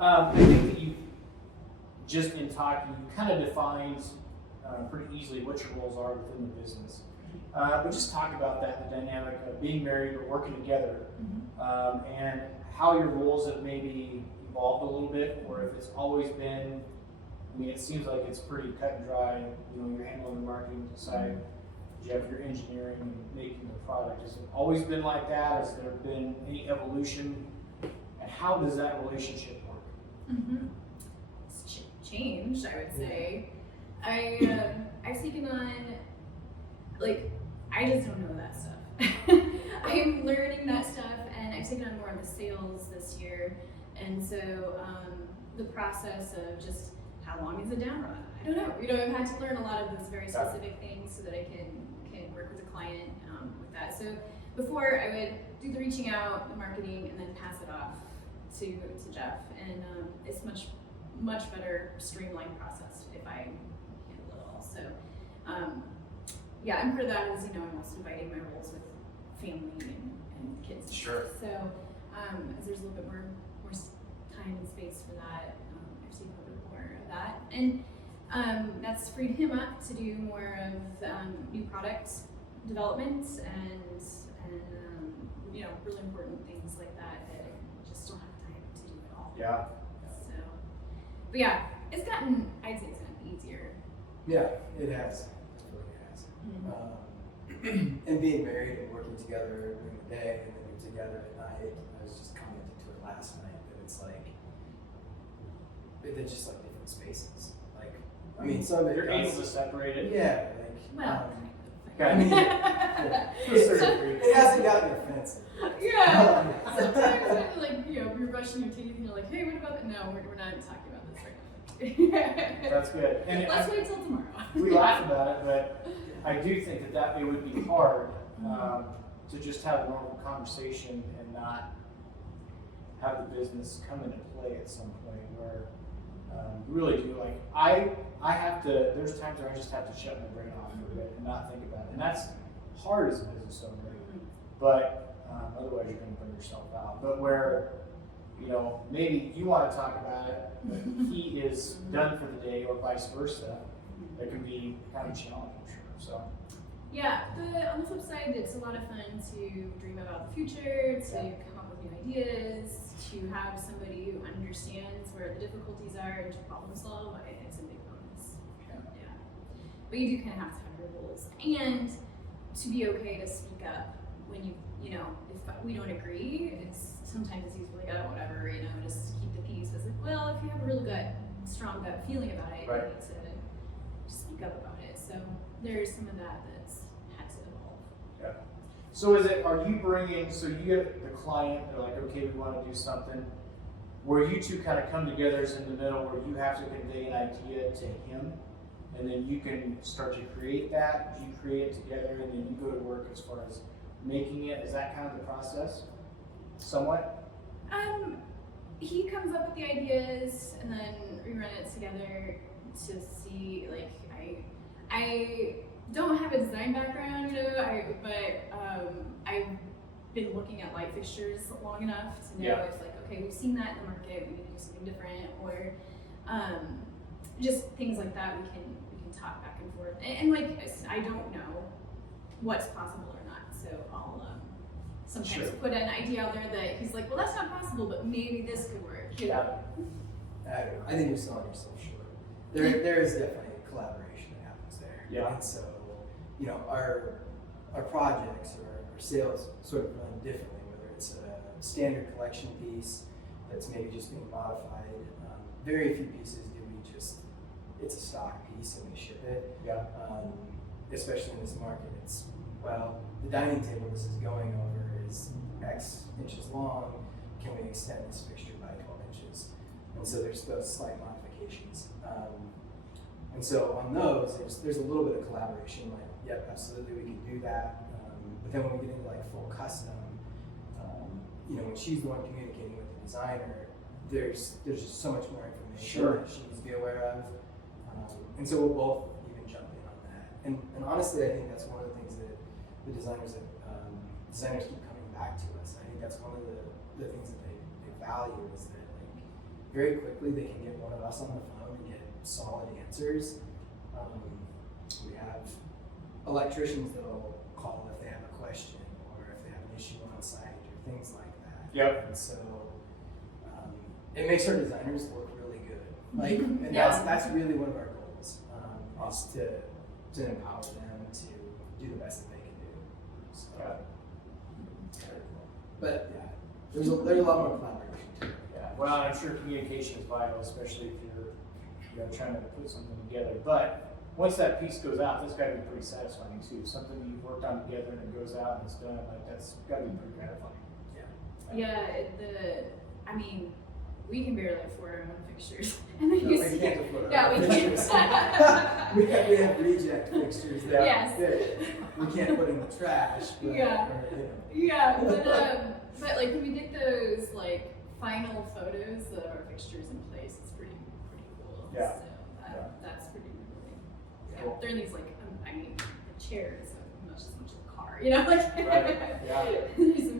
I think that you just in talking, you kind of defined pretty easily what your roles are within the business. But just talk about that, the dynamic of being married or working together, and how your roles have maybe evolved a little bit, or if it's always been. I mean, it seems like it's pretty cut and dry. You know, you're handling the marketing side, you have your engineering and making the product. Has it always been like that? Has there been any evolution? And how does that relationship work? It's changed, I would say. I've taken on, like, I just don't know that stuff. I'm learning that stuff, and I've taken on more of the sales this year. And so the process of just how long is a down run? I don't know. You know, I've had to learn a lot of those very specific things so that I can work with a client with that. So before I would do the reaching out, the marketing, and then pass it off to Jeff. And it's much better streamlined process if I handle it all. So yeah, and part of that is, you know, I'm also dividing my roles with family and kids. Sure. So as there's a little bit more time and space for that, I've seen a little bit more of that. And that's freed him up to do more of new product development and you know, really important things like that I just don't have time to do it all. Yeah. So, but yeah, I'd say it's gotten easier. Yeah, it has. It really has. And being married and working together during the day and then you're together at night, I was just commenting to it last night that it's like, they're just like different spaces. Like, I mean, some of it You're able to separate it. Yeah, like, Well, I mean, yeah, to a certain degree. It hasn't gotten offensive. yeah. Sometimes when, like, you know, you're brushing your teeth and you're like, hey, what about that? No, we're not talking about this right now. That's good. And Let's wait till tomorrow. We laugh about it, but I do think that it would be hard to just have a normal conversation and not have the business come into play at some point where you really do. Like, I have to, there's times where I just have to shut my brain off for a bit and not think about it. And that's hard as a business owner, but otherwise you're going to burn yourself out. But where, you know, maybe you want to talk about it, but he is done for the day or vice versa, that can be kind of challenging, I'm sure. So. Yeah, but on the flip side, it's a lot of fun to dream about the future, to come up with new ideas, to have somebody who understands where the difficulties are and to problem solve. It's a big bonus. Yeah. But you do kind of have to have your rules and to be okay to speak up when you know, if we don't agree. Sometimes it's easy to be like, oh, whatever, you know, just keep the peace. It's like, well, if you have a real strong gut feeling about it, right, you need to speak up about it. So there's some of that that's had to evolve. Yeah. So are you bringing, so you get the client, they're like, okay, we want to do something, where you two kind of come together as in the middle, where you have to convey an idea to him, and then you can start to create that, you create it together, and then you go to work as far as making it. Is that kind of the process? Somewhat? He comes up with the ideas, and then we run it together to see, like, I don't have a design background, you know, but I've been looking at light fixtures long enough to know if, like, okay, we've seen that in the market, we need to do something different, or just things like that. We can talk back and forth, and like, I don't know what's possible or not, so I'll sometimes put an idea out there that he's like, well, that's not possible, but maybe this could work. Yeah. I think you're selling yourself short. There is definitely collaboration that happens there. Yeah. And so, you know, our projects or our sales sort of run differently, whether it's a standard collection piece that's maybe just being modified. Very few pieces do we just, it's a stock piece and we ship it. Yeah. Especially in this market, it's, well, the dining table this is going over is X inches long. Can we extend this fixture by 12 inches? And so there's those slight modifications. And so on those, there's a little bit of collaboration. Like, yep, absolutely, we can do that. But then when we get into like full custom, you know, when she's the one communicating with the designer, there's just so much more information that she needs to be aware of. And so we'll both even jump in on that. And honestly, I think that's one of the things that the designers keep coming back to us. I think that's one of the things that they value is that, like, very quickly they can get one of us on the phone and get solid answers. We have electricians that'll call if they have a question or if they have an issue on site or things like that. Yep. And so it makes our designers look really good. Like, and Yeah. that's really one of our goals, is to empower them to do the best that they can do. So, but yeah, there's a lot more collaboration too. Yeah, well, I'm sure communication is vital, especially if you're trying to put something together. But once that piece goes out, that's got to be pretty satisfying too. Something you've worked on together and it goes out and it's done, like that's got to be pretty gratifying. Yeah, I mean, we can barely afford our own fixtures. And then No, you we see, can't afford yeah, our we fixtures. can't. we have reject fixtures that Yes. we can't put in the trash. But, Yeah. or, Yeah, but like when we get those like final photos of our fixtures in place, it's pretty cool. Yeah. So that's pretty really. Yeah, Cool. they're in these like I mean the chairs are much as much as a car, you know, like Right. Yeah. there's some